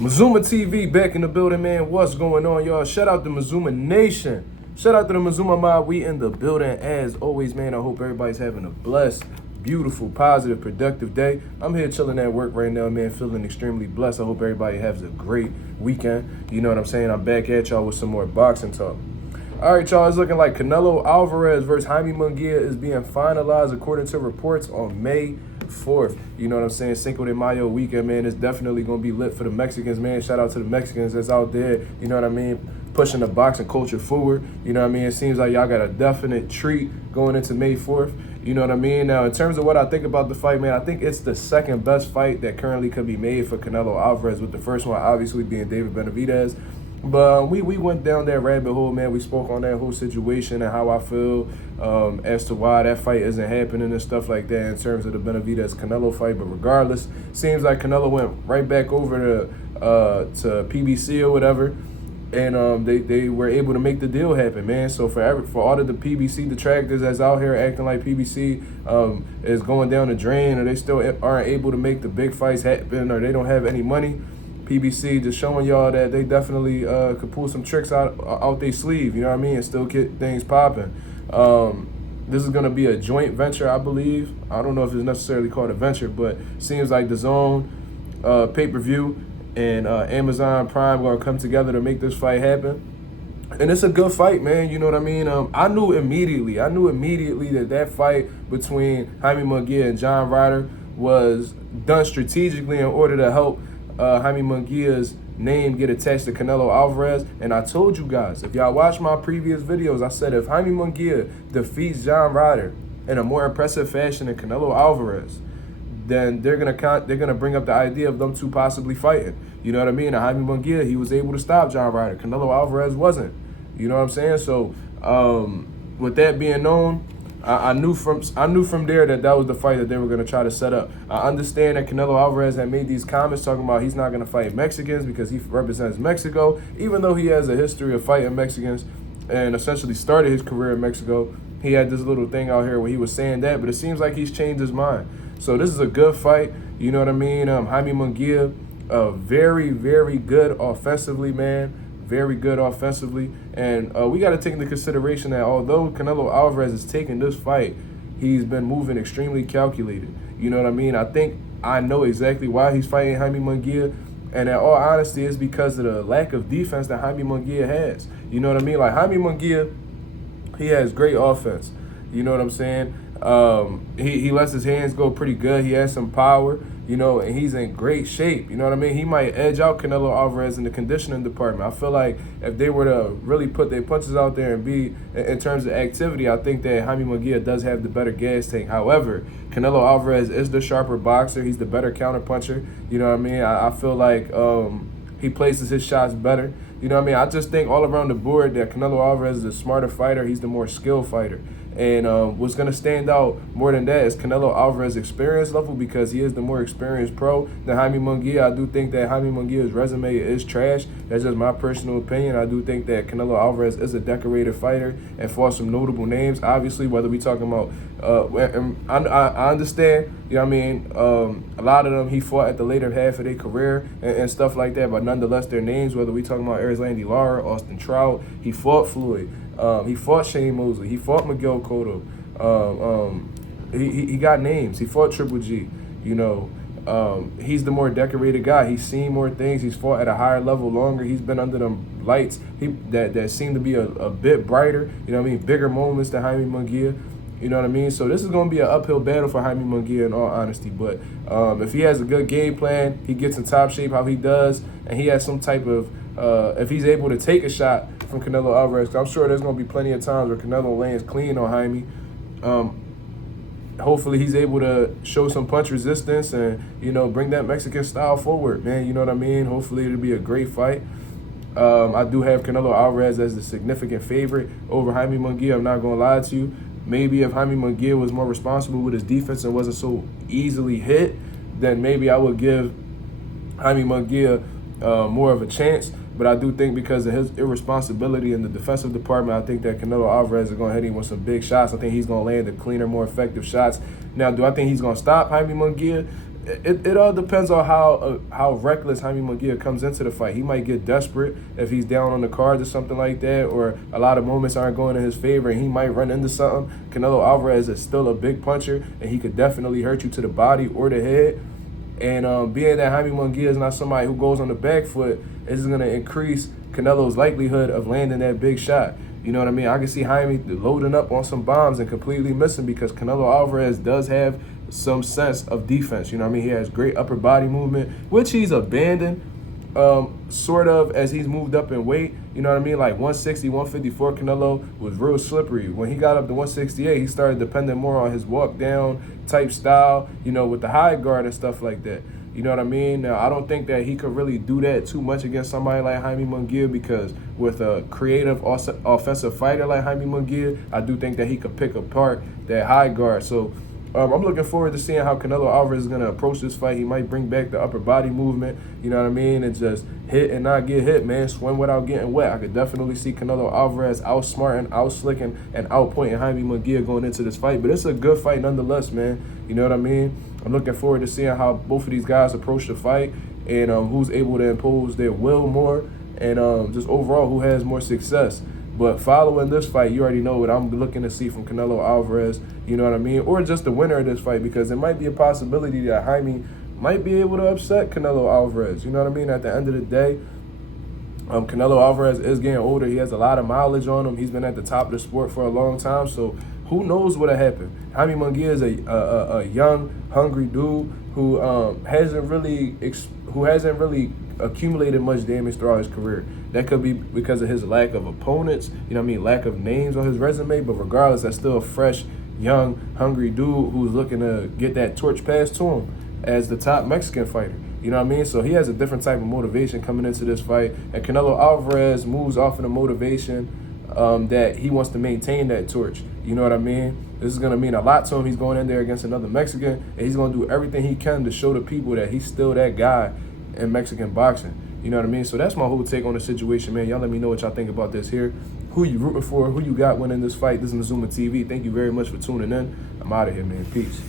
Mazuma TV back in the building, man. What's going on, y'all? Shout out to Mazuma Nation. Shout out to the Mazuma Mob. We in the building as always, man. I hope everybody's having a blessed, beautiful, positive, productive day. I'm here chilling at work right now, man. Feeling extremely blessed. I hope everybody has a great weekend. You know what I'm saying? I'm back at y'all with some more boxing talk. All right, y'all. It's looking like Canelo Alvarez versus Jaime Munguia is being finalized according to reports on May 4th. You know what I'm saying? Cinco de Mayo weekend, man. It's definitely going to be lit for the Mexicans, man. Shout out to the Mexicans that's out there, you know what I mean, pushing the boxing culture forward. You know what I mean? It seems like y'all got a definite treat going into May 4th. You know what I mean? Now, in terms of what I think about the fight, man, I think it's the second best fight that currently could be made for Canelo Alvarez, with the first one obviously being David Benavidez. But we went down that rabbit hole, man. We spoke on that whole situation and how I feel as to why that fight isn't happening and stuff like that in terms of the Benavidez-Canelo fight. But regardless, seems like Canelo went right back over to PBC or whatever, and they were able to make the deal happen, man. So for all of the PBC detractors that's out here acting like PBC is going down the drain, or they still aren't able to make the big fights happen, or they don't have any money, PBC just showing y'all that they definitely could pull some tricks out their sleeve, you know what I mean, and still get things popping. This is going to be a joint venture, I believe. I don't know if it's necessarily called a venture, but seems like DAZN pay-per-view and Amazon Prime going to come together to make this fight happen. And it's a good fight, man. You know what I mean? I knew immediately that fight between Jaime Munguia and John Ryder was done strategically in order to help Jaime Munguia's name get attached to Canelo Alvarez. And I told you guys, if y'all watch my previous videos, I said if Jaime Munguia defeats John Ryder in a more impressive fashion than Canelo Alvarez, then they're gonna bring up the idea of them two possibly fighting. You know what I mean? And Jaime Munguia, he was able to stop John Ryder. Canelo Alvarez wasn't. You know what I'm saying? So with that being known, I knew from there that was the fight that they were going to try to set up. I understand that Canelo Alvarez had made these comments talking about he's not going to fight Mexicans because he represents Mexico, even though he has a history of fighting Mexicans and essentially started his career in Mexico. He had this little thing out here where he was saying that, but it seems like he's changed his mind. So this is a good fight, you know what I mean? Jaime Munguia, very, very good offensively, man. Very good offensively, and we got to take into consideration that although Canelo Alvarez is taking this fight, he's been moving extremely calculated. You know what I mean? I think I know exactly why he's fighting Jaime Munguia, and in all honesty, it's because of the lack of defense that Jaime Munguia has. You know what I mean? Like Jaime Munguia, he has great offense. You know what I'm saying? He lets his hands go pretty good. He has some power, you know, and he's in great shape. You know what I mean? He might edge out Canelo Alvarez in the conditioning department. I feel like if they were to really put their punches out there and be in terms of activity, I think that Jaime Munguia does have the better gas tank. However, Canelo Alvarez is the sharper boxer. He's the better counterpuncher. You know what I mean? I feel like he places his shots better. You know what I mean? I just think all around the board that Canelo Alvarez is a smarter fighter. He's the more skilled fighter. And what's going to stand out more than that is Canelo Alvarez's experience level, because he is the more experienced pro than Jaime Munguia. I do think that Jaime Munguia's resume is trash. That's just my personal opinion. I do think that Canelo Alvarez is a decorated fighter and fought some notable names. Obviously, whether we talking about, I understand, you know what I mean, a lot of them he fought at the later half of their career and stuff like that, but nonetheless, their names, whether we talking about Erislandy Lara, Austin Trout, he fought Floyd. He fought Shane Mosley. He fought Miguel Cotto. He got names. He fought Triple G. You know, he's the more decorated guy. He's seen more things. He's fought at a higher level longer. He's been under them lights that seem to be a bit brighter. You know what I mean? Bigger moments than Jaime Munguia. You know what I mean? So this is going to be an uphill battle for Jaime Munguia in all honesty. But if he has a good game plan, he gets in top shape how he does, and he has some type of, if he's able to take a shot from Canelo Alvarez, I'm sure there's going to be plenty of times where Canelo lands clean on Jaime. Hopefully he's able to show some punch resistance and, you know, bring that Mexican style forward, man. You know what I mean? Hopefully it'll be a great fight. I do have Canelo Alvarez as the significant favorite over Jaime Munguia. I'm not going to lie to you. Maybe if Jaime Munguia was more responsible with his defense and wasn't so easily hit, then maybe I would give Jaime Munguia more of a chance. But I do think because of his irresponsibility in the defensive department, I think that Canelo Alvarez is going to hit him with some big shots. I think he's going to land the cleaner, more effective shots. Now, do I think he's going to stop Jaime Munguia it all depends on how reckless Jaime Munguia comes into the fight. He might get desperate if he's down on the cards or something like that, or a lot of moments aren't going in his favor and he might run into something. Canelo Alvarez is still a big puncher, and he could definitely hurt you to the body or the head. And being that Jaime Munguia is not somebody who goes on the back foot, it's going to increase Canelo's likelihood of landing that big shot. You know what I mean? I can see Jaime loading up on some bombs and completely missing, because Canelo Alvarez does have some sense of defense. You know what I mean? He has great upper body movement, which he's abandoned sort of as he's moved up in weight. You know what I mean? Like 160, 154, Canelo was real slippery. When he got up to 168, he started depending more on his walk down type style, you know, with the high guard and stuff like that. You know what I mean? Now, I don't think that he could really do that too much against somebody like Jaime Munguia, because with a creative offensive fighter like Jaime Munguia, I do think that he could pick apart that high guard. So I'm looking forward to seeing how Canelo Alvarez is going to approach this fight. He might bring back the upper body movement, you know what I mean, and just hit and not get hit, man. Swim without getting wet. I could definitely see Canelo Alvarez outsmarting, outslicking, and outpointing Jaime Munguia going into this fight. But it's a good fight nonetheless, man. You know what I mean? I'm looking forward to seeing how both of these guys approach the fight, and who's able to impose their will more, and just overall who has more success. But following this fight, you already know what I'm looking to see from Canelo Alvarez, you know what I mean? Or just the winner of this fight, because there might be a possibility that Jaime might be able to upset Canelo Alvarez, you know what I mean? At the end of the day, Canelo Alvarez is getting older. He has a lot of mileage on him. He's been at the top of the sport for a long time, so who knows what'll happen? Jaime Munguia is a young, hungry dude who hasn't really accumulated much damage throughout his career. That could be because of his lack of opponents, you know what I mean, lack of names on his resume, but regardless, that's still a fresh, young, hungry dude who's looking to get that torch passed to him as the top Mexican fighter. You know what I mean? So he has a different type of motivation coming into this fight, and Canelo Alvarez moves off of the motivation that he wants to maintain that torch. You know what I mean? This is going to mean a lot to him. He's going in there against another Mexican, and he's going to do everything he can to show the people that he's still that guy in Mexican boxing. You know what I mean? So that's my whole take on the situation, man. Y'all let me know what y'all think about this here. Who you rooting for? Who you got winning this fight? This is Mazuma TV. Thank you very much for tuning in. I'm out of here, man. Peace.